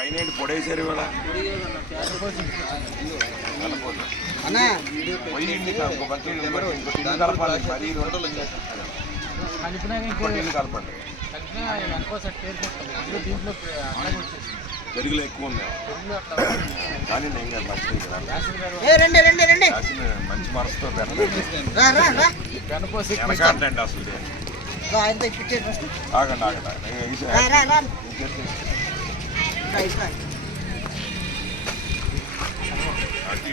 పైన పొడేసారు ఇవాళ కలపండి. పెరుగులో ఎక్కువ ఉంది కానీ నేను మంచి మనసుతో వెనకాడండి అసలు ఆగండి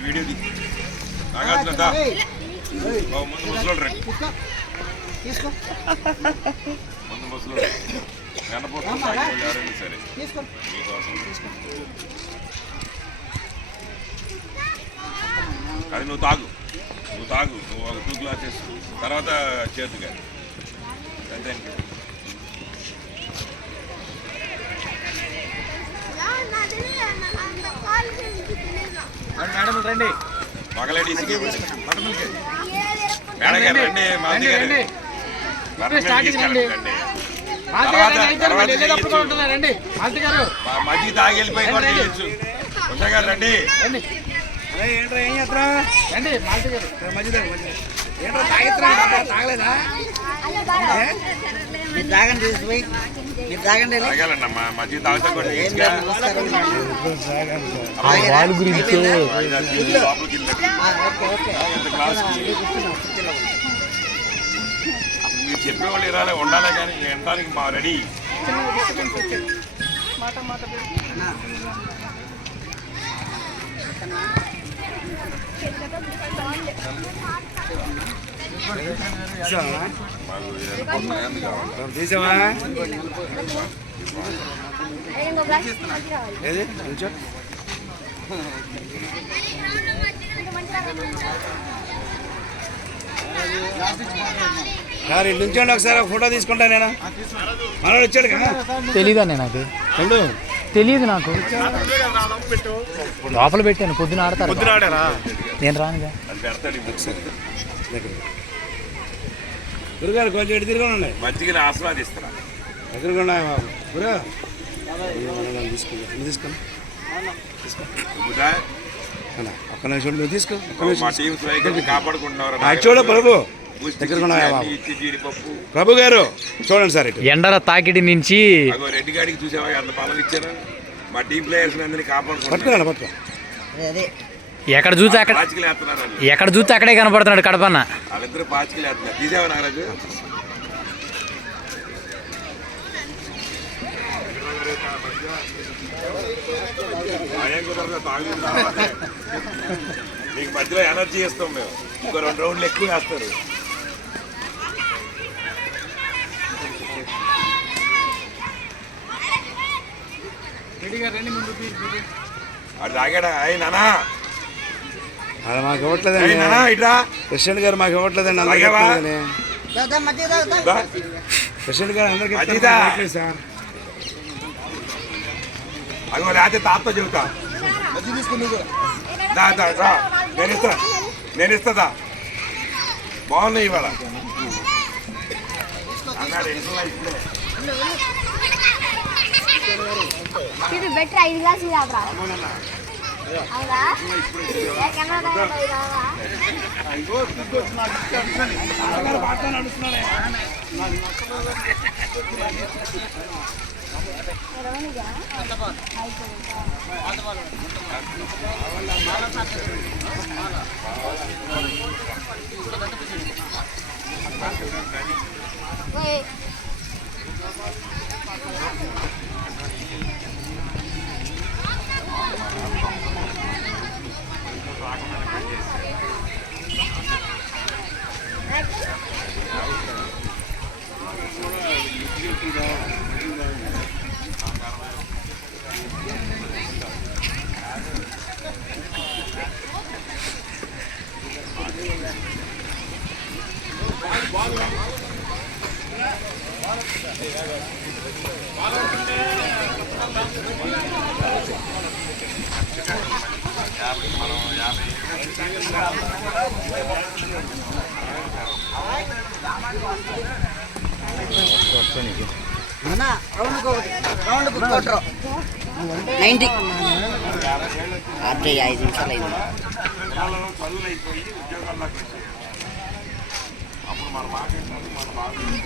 వీడియో నాగార్జున ముందు ముసలోడు రండి ముందు ముసలోడు వెనపోతుంది ఎవరైనా సరే అది నువ్వు తాగు నువ్వు ఒక 2 గ్లాసెస్ తర్వాత చేతుగా అంతే. మేడం రండి మగలేడి మేడం గారు రండి మజ్జిగ తాగి వెళ్ళిపోయి కూడా చేయొచ్చు. ఉషా గారు రండి ఏంట్రా ఏం చేస్తారా రండి మాల్తి గారు మజ్జిగ ఏంట్రా తాగలేదా మీరు తాగండి తీసుకుపోయి మీరు తాగండి తాగాలన్నమ్మా మజ్జిగ తాగుతా కూడా వాళ్ళ గురించి అసలు మీరు చెప్పేవాళ్ళు ఇరాలే ఉండాలి కానీ ఎంతానికి మా రెడీ తీసావా సార్ ఇల్లు నుంచండి ఒకసారి ఫోటో తీసుకుంటా నేను మనోడు వచ్చాడు కదా తెలీదా నాకు తెలియదు నాకు లోపల పెట్టాను పొద్దున ఆడతారు నేను రానుగా గురుగారు కొంచెం ఎటు తిరగండి మంచిగా ఆస్వాదిస్తున్నా ఎదురుకుండా తీసుకున్నా ఒక్క నిమిషం నువ్వు తీసుకో కాపాడుకుంటున్నారు చూడ ప్రభు ప్రభు గారు చూడండి సార్ ఎండల తాకిడి నుంచి రెడ్డి గాడికి చూసావా ఎంత పాలన ఇచ్చారు మా టీం ప్లేయర్స్ అందరినీ కాపాడుకుంటున్నారు. ఎక్కడ చూస్తే అక్కడే కనపడుతున్నాడు కడపన్న వాళ్ళిద్దరు పాచికలు వేస్తున్నారు. తీసావా నాగరాజు మీకు మధ్యలో ఎనర్జీ ఇస్తాం మేము ఇంకో 2 రౌండ్లు ఎక్కువ వేస్తారు. అది తాగాడా నానా అది మాకు ఇవ్వట్లేదండి ఇట్లా ప్రెసిడెంట్ గారు మాకు ఇవ్వట్లేదండి ప్రెసిడెంట్ గారు అందరికీ సార్ అదిగో లేకపోతే తాత చెబుతా నేను ఇస్తుందా బాగున్నాయి ఇవాళ అన్నాడు బెటర్ 5 గ్లాసులు రౌండ్ రౌండ్ 90 అదే 5 నిమిషాలు అయింది. పిల్లలు చదువులు అయిపోయి ఉద్యోగాల్లోకి వచ్చారు. అప్పుడు మన మాట్లాడినది మన బాగుంది.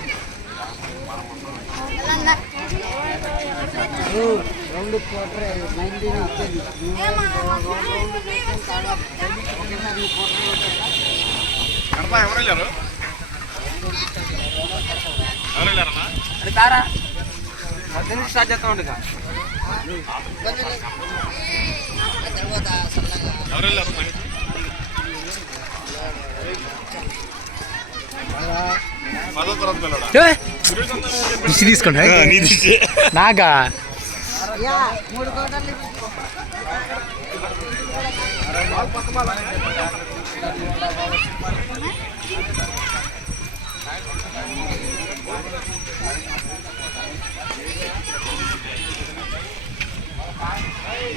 కడప ఎవరు వెళ్ళారు? ఎవరు వెళ్ళారన్నా? స్టార్ట్ చేస్తా ఉండగా ఎవరు వెళ్ళారు? పదో తరగతి పిల్లడా? దిష్టి తీసుకోండి నాకా 3 కోటలు